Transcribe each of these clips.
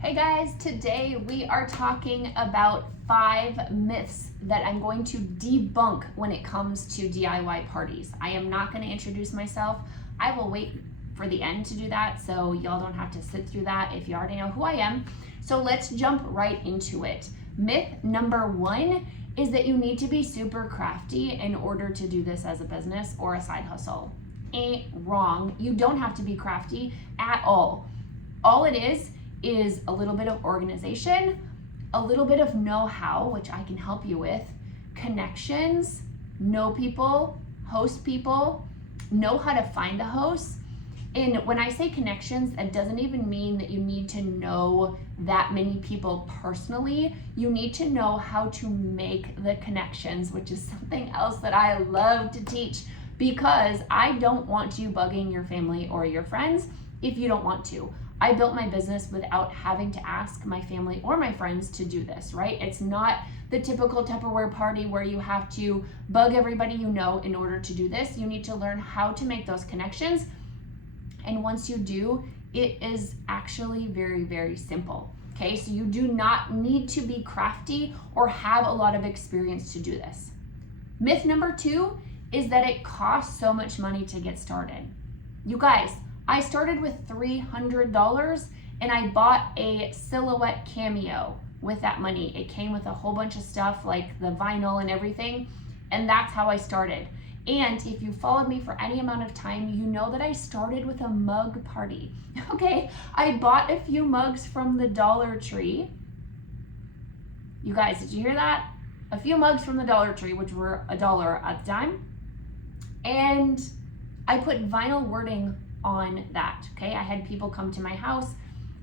Hey guys, today we are talking about 5 myths that I'm going to debunk when it comes to DIY parties. I am not going to introduce myself. I will wait for the end to do that, so y'all don't have to sit through that if you already know who I am. So let's jump right into it. Myth number 1 is that you need to be super crafty in order to do this as a business or a side hustle. Ain't wrong. You don't have to be crafty at all. All it is a little bit of organization, a little bit of know-how, which I can help you with, connections, know people, host people, know how to find the hosts. And when I say connections, it doesn't even mean that you need to know that many people personally. You need to know how to make the connections, which is something else that I love to teach, because I don't want you bugging your family or your friends if you don't want to. I built my business without having to ask my family or my friends to do this, right? It's not the typical Tupperware party where you have to bug everybody you know in order to do this. You need to learn how to make those connections. And once you do, it is actually very, very simple. Okay, so you do not need to be crafty or have a lot of experience to do this. Myth number 2 is that it costs so much money to get started. You guys, I started with $300 and I bought a silhouette cameo with that money. It came with a whole bunch of stuff like the vinyl and everything, and that's how I started. And if you followed me for any amount of time, you know that I started with a mug party. Okay, I bought a few mugs from the Dollar Tree. You guys, did you hear that? A few mugs from the Dollar Tree, which were $1 at the time. And I put vinyl wording on that. Okay, I had people come to my house,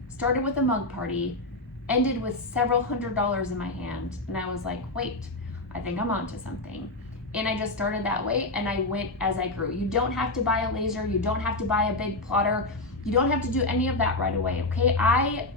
started with a mug party, ended with several $100s in my hand, and I was like, wait, I think I'm onto something. And I just started that way, and I went as I grew. You don't have to buy a laser, you don't have to buy a big plotter, you don't have to do any of that right away. Okay, I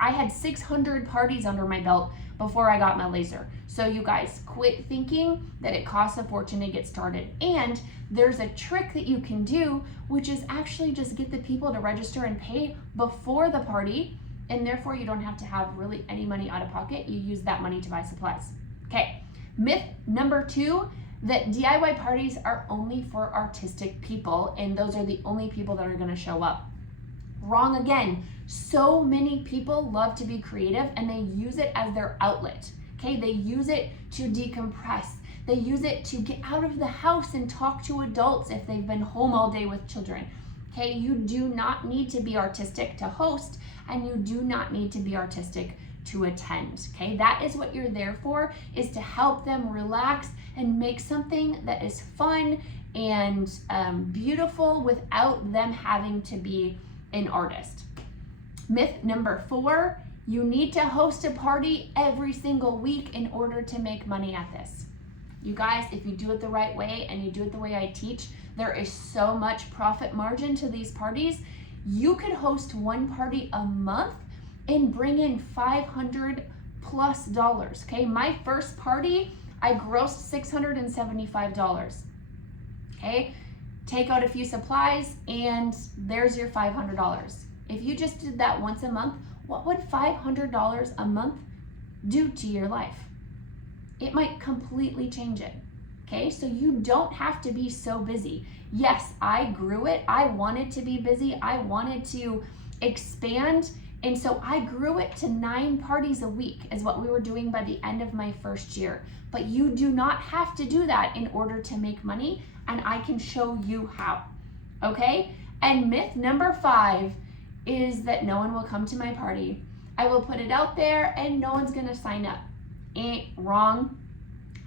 had 600 parties under my belt before I got my laser. So you guys, quit thinking that it costs a fortune to get started. And there's a trick that you can do, which is actually just get the people to register and pay before the party, and therefore you don't have to have really any money out of pocket. You use that money to buy supplies. Okay, myth number 2, that DIY parties are only for artistic people, and those are the only people that are gonna show up. Wrong again. So many people love to be creative and they use it as their outlet. Okay, they use it to decompress. They use it to get out of the house and talk to adults if they've been home all day with children. Okay, you do not need to be artistic to host, and you do not need to be artistic to attend. Okay, that is what you're there for, is to help them relax and make something that is fun and beautiful without them having to be an artist. Myth number 4, you need to host a party every single week in order to make money at this. You guys, if you do it the right way and you do it the way I teach, there is so much profit margin to these parties. You could host one party a month and bring in $500 plus. Okay, my first party, I grossed $675. Okay, take out a few supplies and there's your $500. If you just did that once a month, what would $500 a month do to your life? It might completely change it. Okay, so you don't have to be so busy. Yes, I grew it. I wanted to be busy. I wanted to expand. And so I grew it to 9 parties a week is what we were doing by the end of my first year. But you do not have to do that in order to make money, and I can show you how. Okay? And myth number 5 is that no one will come to my party. I will put it out there and no one's gonna sign up. Ain't wrong.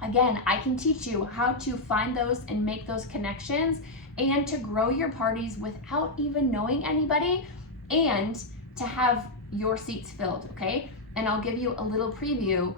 Again, I can teach you how to find those and make those connections and to grow your parties without even knowing anybody and to have your seats filled, okay? And I'll give you a little preview.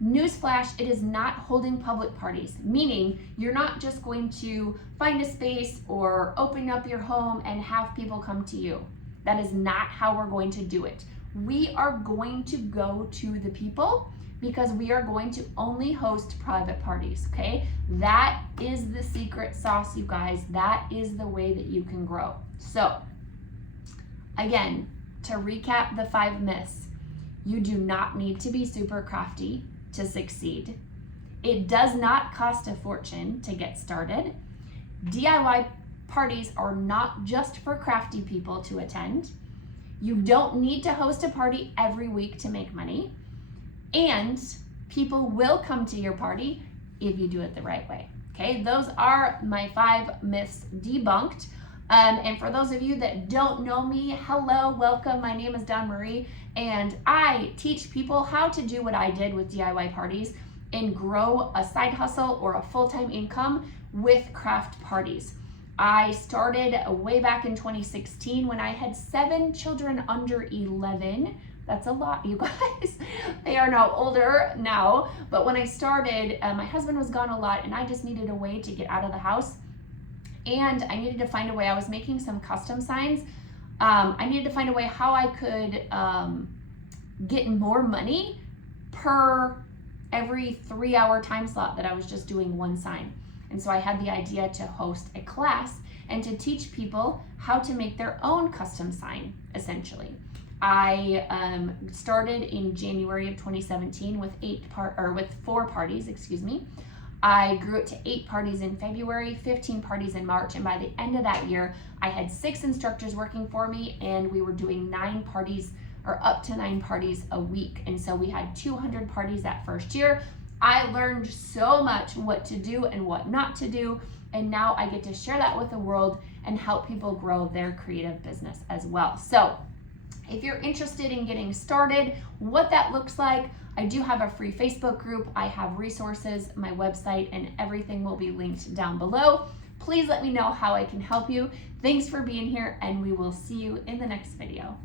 Newsflash, it is not holding public parties, meaning you're not just going to find a space or open up your home and have people come to you. That is not how we're going to do it. We are going to go to the people because we are going to only host private parties, okay? That is the secret sauce, you guys. That is the way that you can grow. So, again, to recap the 5 myths, you do not need to be super crafty to succeed. It does not cost a fortune to get started. DIY parties are not just for crafty people to attend. You don't need to host a party every week to make money. And people will come to your party if you do it the right way. Okay, those are my 5 myths debunked. And for those of you that don't know me, hello, welcome. My name is Dawn Marie, and I teach people how to do what I did with DIY parties and grow a side hustle or a full-time income with craft parties. I started way back in 2016 when I had 7 children under 11. That's a lot, you guys. They are now older now, but when I started, my husband was gone a lot and I just needed a way to get out of the house. And I needed to find a way. I was making some custom signs. I needed to find a way how I could get more money per every 3-hour time slot that I was just doing one sign. And so I had the idea to host a class and to teach people how to make their own custom sign, essentially. I started in January of 2017 with 4 parties, I grew it to 8 parties in February, 15 parties in March, and by the end of that year, I had 6 instructors working for me, and we were doing 9 parties, or up to 9 parties a week. And so we had 200 parties that first year. I learned so much what to do and what not to do, and now I get to share that with the world and help people grow their creative business as well. So if you're interested in getting started, what that looks like, I do have a free Facebook group. I have resources, my website, and everything will be linked down below. Please let me know how I can help you. Thanks for being here, and we will see you in the next video.